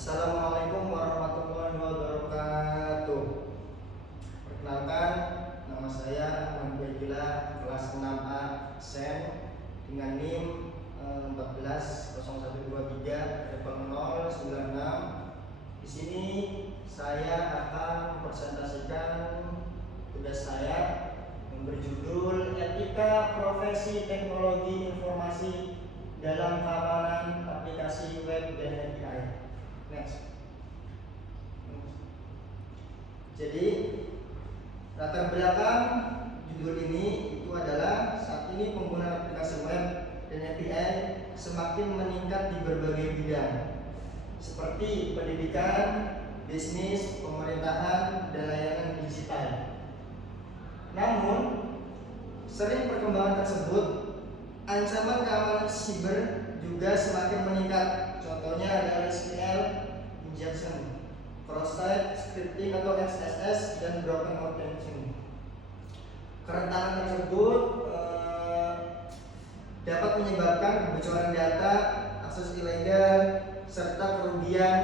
Assalamualaikum warahmatullahi wabarakatuh. Perkenalkan, nama saya Ahmad Baikila, kelas 6A SEN dengan NIM 140123 Di sini saya akan mempresentasikan tugas saya yang berjudul Etika Profesi Teknologi Informasi dalam Keamanan Aplikasi Web dan API. Next. Jadi latar belakang judul ini itu adalah saat ini penggunaan aplikasi web dan API semakin meningkat di berbagai bidang seperti pendidikan, bisnis, pemerintahan, dan layanan digital. Namun, sering perkembangan tersebut, ancaman keamanan siber juga semakin meningkat. Contohnya adalah SQL injection, cross-site scripting atau XSS, dan broken authentication. Kerentanan tersebut dapat menyebabkan kebocoran data, akses ilegal, serta kerugian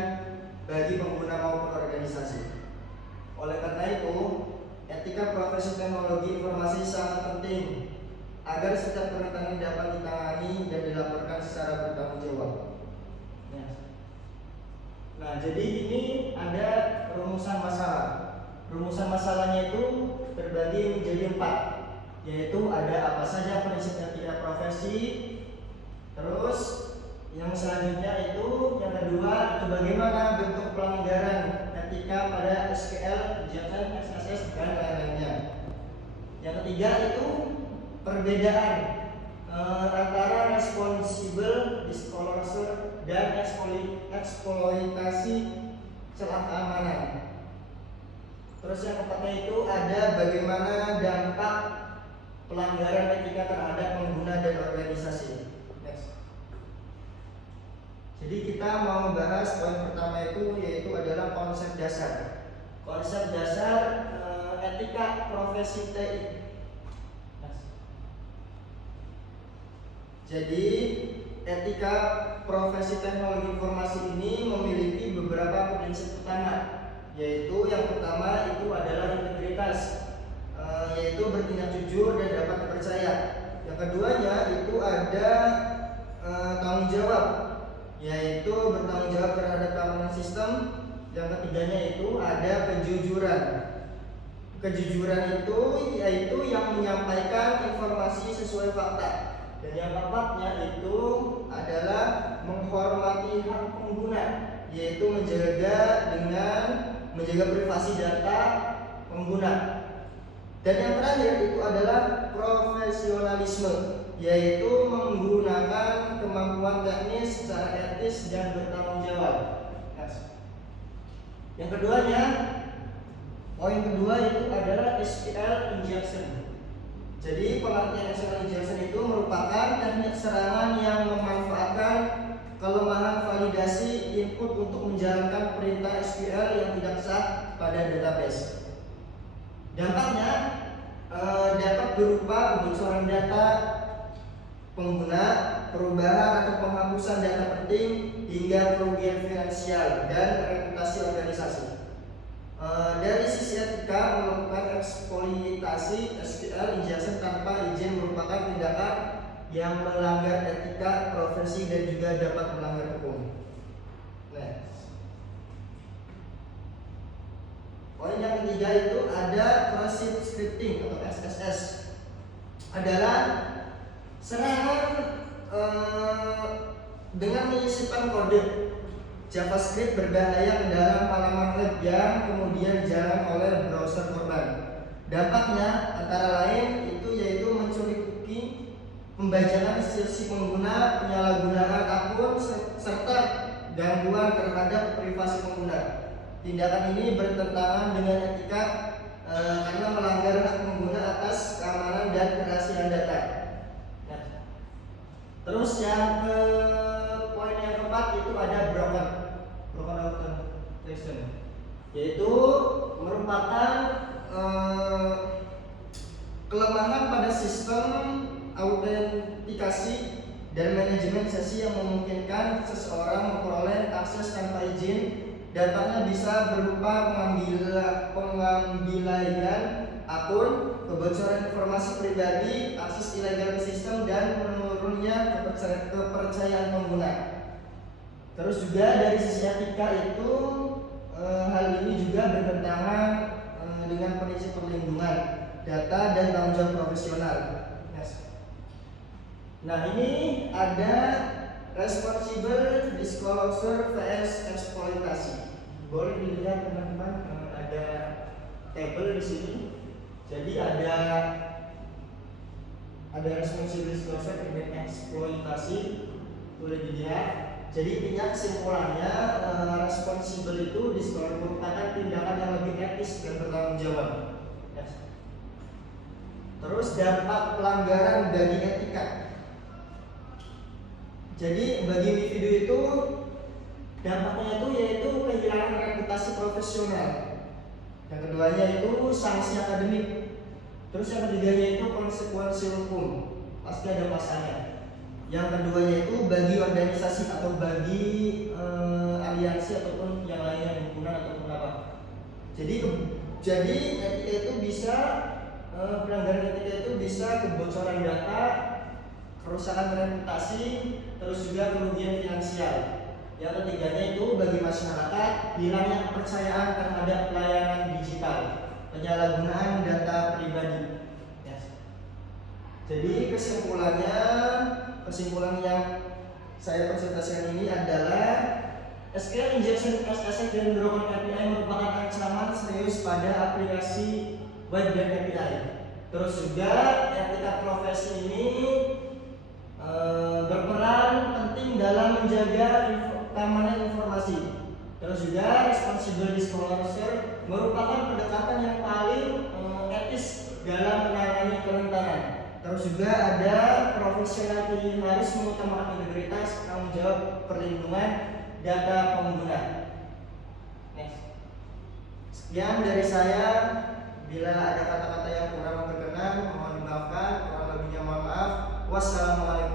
bagi pengguna maupun organisasi. Oleh karena itu, etika profesi teknologi informasi sangat penting agar setiap permintaan dapat ditangani dan dilaporkan secara bertanggung jawab. Nah, jadi ini ada rumusan masalah. Rumusan masalahnya itu terbagi menjadi 4, yaitu ada apa saja prinsip etika profesi. Terus yang selanjutnya itu yang kedua itu bagaimana bentuk pelanggaran etika pada SQL, injection, XSS, dan lain-lainnya. Yang ketiga itu perbedaan antara responsible disclosure dan eksploitasi celah keamanan. Terus yang keempatnya itu ada bagaimana dampak pelanggaran etika terhadap pengguna dan organisasi. Next. Jadi kita mau membahas poin pertama itu yaitu adalah konsep dasar. Konsep dasar etika profesi TI. Jadi etika profesi teknologi informasi ini memiliki beberapa prinsip utama, yaitu yang pertama itu adalah integritas, yaitu bertindak jujur dan dapat dipercaya. Yang keduanya itu ada tanggung jawab, yaitu bertanggung jawab terhadap keamanan sistem. Yang ketiganya itu ada kejujuran. Kejujuran itu yaitu yang menyampaikan informasi sesuai fakta. Dan yang keempatnya itu adalah menghormati hak pengguna, yaitu menjaga privasi data pengguna. Dan yang terakhir itu adalah profesionalisme, yaitu menggunakan kemampuan teknis secara etis dan bertanggung jawab. Yang keduanya, poin kedua itu adalah SQL injection. Jadi pengertian SQL injection itu merupakan teknik serangan yang memanfaatkan kelemahan validasi input untuk menjalankan perintah SQL yang tidak sah pada database. Dampaknya dapat berupa kebocoran data pengguna, perubahan atau penghapusan data penting, hingga kerugian finansial dan reputasi organisasi. Dari sisi etika, melakukan eksploitasi SQL injection tanpa izin merupakan tindakan yang melanggar etika profesi dan juga dapat melanggar hukum. Poin yang ketiga itu ada cross-site scripting atau XSS, adalah serangan dengan menyisipkan kode JavaScript berbahaya ke dalam halaman web yang kemudian dijalankan oleh browser korban. Dampaknya antara lain itu yaitu mencuri cookie, pembajakan sesi pengguna, penyalahgunaan akun, serta gangguan terhadap privasi pengguna. Tindakan ini bertentangan dengan etika karena melanggar hak pengguna atas keamanan dan kerahasiaan data. Terus yang poin yang keempat itu ada broken authentication, yaitu merupakan kelemahan pada sistem autentikasi dan manajemen sesi yang memungkinkan seseorang memperoleh akses tanpa izin, datanya bisa berupa pengambilan akun, kebocoran informasi pribadi, akses ilegal ke sistem, dan menurunnya kepercayaan pengguna. Terus juga dari sisi etika itu hal ini juga bertentangan dengan prinsip perlindungan data dan tanggung jawab profesional. Yes. Nah, ini ada responsible disclosure vs eksploitasi. Boleh dilihat teman-teman, ada tabel di sini. Jadi ada responsible disclosure dan eksploitasi, boleh dilihat. Jadi intinya kesimpulannya, responsible itu disclosure merupakan tindakan yang lebih etis dan bertanggung jawab. Yes. Terus dampak pelanggaran bagi etika. Jadi bagi individu itu dampaknya itu yaitu kehilangan reputasi profesional. Yang keduanya itu sanksi akademik. Terus yang ketiganya itu konsekuensi hukum, pasti ada pasarnya. Yang keduanya itu bagi organisasi atau bagi aliansi ataupun yang lainnya, himpunan ataupun apa. Jadi etika itu bisa pelanggaran etika itu bisa kebocoran data, kerusakan reputasi, terus juga kerugian finansial. Yang ketiganya itu bagi masyarakat hilangnya kepercayaan terhadap pelayanan digital, penyalahgunaan data pribadi. Yes. Jadi kesimpulan yang saya presentasikan ini adalah SQL injection, SSH dan broken API merupakan ancaman serius pada aplikasi web dan API. Terus juga etika profesi ini berperan penting dalam menjaga keamanan informasi. Terus juga responsible disclosure merupakan pendekatan yang paling etis dalam menangani kerentanan. Terus juga ada profesional harus mengutamakan integritas, tanggung jawab, perlindungan data pengguna. Next. Sekian dari saya. Bila ada kata-kata yang kurang berkenan, mohon dimaafkan. Kurang lebihnya mohon maaf. Wassalamualaikum.